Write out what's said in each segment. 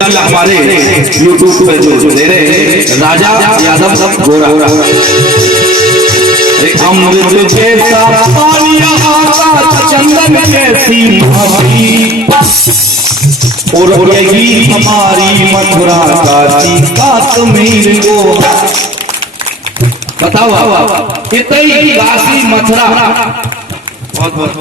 हमारे YouTube पे जो दे रहे हैं राजा यादव गोरा, अमृत जैसा पानी आता चंदन जैसी हमारी, और यही हमारी मथुरा काशी कश्मीर को बताओ कितनी काशी मथुरा। बहुत बहुत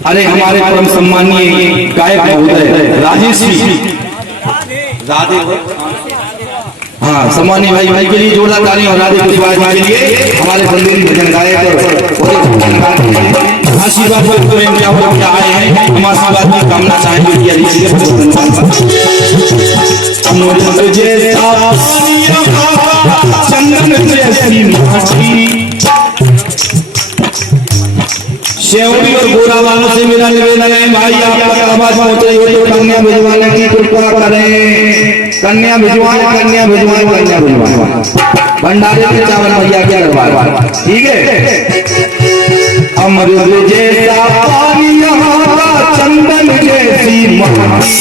अरे हमारे परम सम्मानीय गायक महोदय राजेश जी, राधे हाँ सम्मानीय भाई के लिए जोरदार ताली और राधे कुशवाहा जी के लिए हमारे बंदेरी भजन गायक और आशीर्वाद क्या आए हैं, हम आशीर्वाद की कामना चाहेंगे। चंदन जैसी माटी शेवड़ी और गोरा वालों से मेरा निवेदन है भाई, आपका आवाज पहुंच रही हो तो कन्या भिजवाने की कृपा करें। कन्या भिजवाएं भंडारे में चावल भैया क्या करवा, ठीक है। अमृत जैसा पानी यहाँ चंदन जैसी माटी,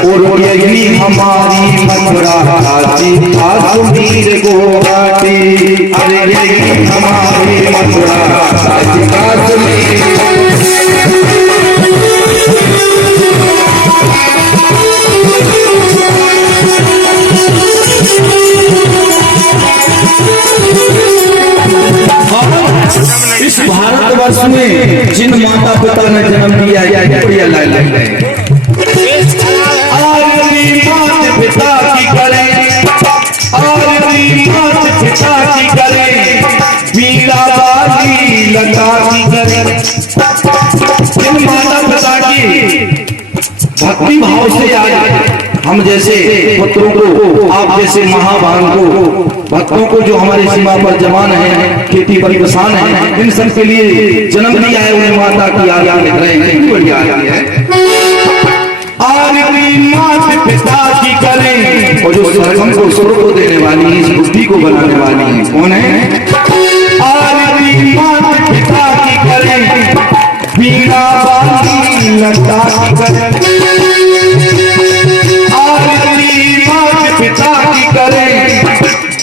और यही हमारी मथुरा काशी कश्मीर को बाटी। अरे यही हमारी मथुरा काशी कश्मीर। इस भारतवर्ष में जिन माता पिता ने जन्म दिया पिता की करें, पिता की करें, मीरा बाली लता की करें। इन माता पिता की भक्ति भाव से आए हम जैसे पुत्रों को, आप जैसे महाभान को, भक्तों को जो हमारी सीमा पर जवान है, खेती पर किसान है, इन सब के लिए जन्म दिया है उन्हें माता की याद लिख रहे हैं। बढ़िया है माता पिता की करें, और जो सरगम को सुर को देने वाली है, इस बुद्धि को बनाने वाली है, कौन है? माता पिता की करें, मीरा बाली लता की करें। माता पिता की करें,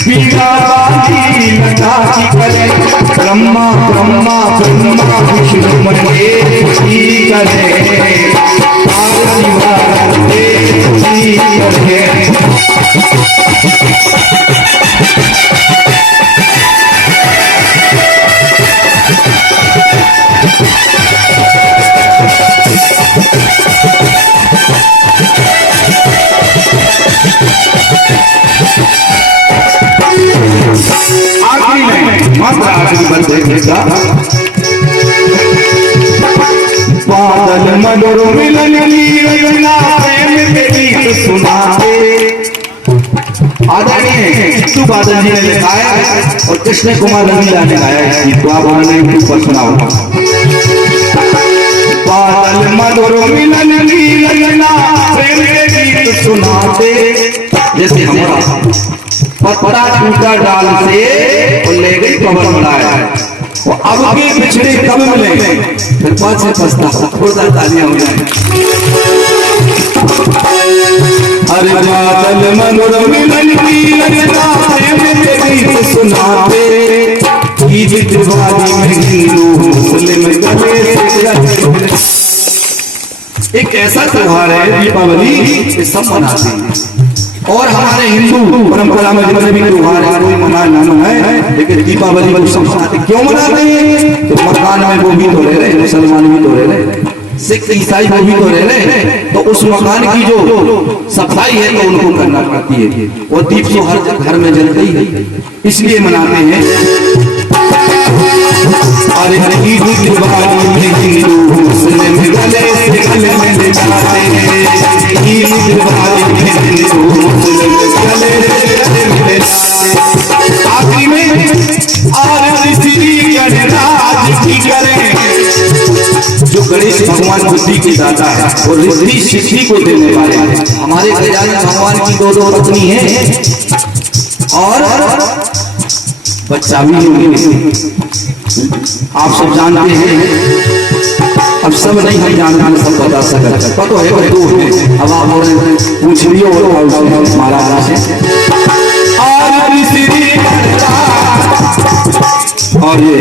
मीरा बाली लता की करें। ब्रह्मा ब्रह्मा ब्रह्मा विष्णु महेश की करें। बादल मधुर मिलन की रचना प्रेम के गीत सुनाते। आदरणीय चित्तू बादल जी ने लिखाया और कृष्ण कुमार रंगीला ने गाया है गीत को, आप उन्होंने ऊपर सुनाओ। बादल मधुर मिलन की रचना प्रेम के गीत सुनाते। जैसे हमारा पत्ता टूटा डाल से और ले गई पवन बनाया, अब के पिछड़े कब मिलेंगे, फिर पाछे पछता तालियां हो जाए। अरे बादल मधुर मिलन की रचना प्रेम के गीत सुनाते। ईद दिवाली में हिंदू मुस्लिम गले से, एक ऐसा त्योहार है दीपावली, सब मनाते हैं। और हमारे हिंदू परंपरा में जितने भी त्योहार है कोई मनाए ना मनाए, लेकिन दीपावली को सब मनाते। क्यों मनाते हैं? तो मकान में वो भी तो रह रहे, मुसलमान भी तो रह रहे, सिख ईसाई वो भी तो रह रहे, तो उस मकान की जो सफाई है तो उनको करना पड़ती है, और दीप तो हर घर में जलते ही है, इसलिए मनाते हैं। अरे ईद दिवाली में हिंदू मुस्लिम गले से गले में जाते हैं। ईद दिवाली में हिंदू मुस्लिम गले से गले में जाते। आखिरी में आरती श्री गणराज की करें, जो गणेश भगवान बुद्धि के दाता है और रिद्धि सिद्धि को देने वाले हैं। हमारे गजानन भगवान की दो पत्नी है, और बच्चा भी होंगे। आप सब जानते हैं, अब सब नहीं हम जानते, सब बता सकते, पता है भाई दूर है। अब आप पूछ लियो महाराज से। और ये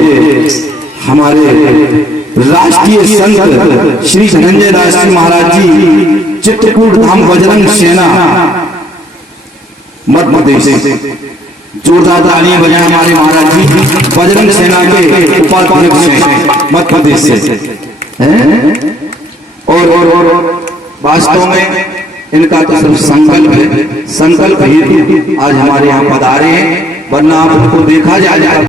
हमारे राष्ट्रीय संत श्री धनंजय दास जी महाराज जी चित्रकूट धाम बजरंग सेना मध्य प्रदेश से जोरदार तालियां बजाएं हमारे महाराज जी बजरंग सेना के उपाध्यक्ष हैं मध्य प्रदेश से और वास्तव में इनका तो सिर्फ संकल्प है, संकल्प हेतु आज हमारे यहाँ पधारे हैं, वरना आपको देखा जाएगा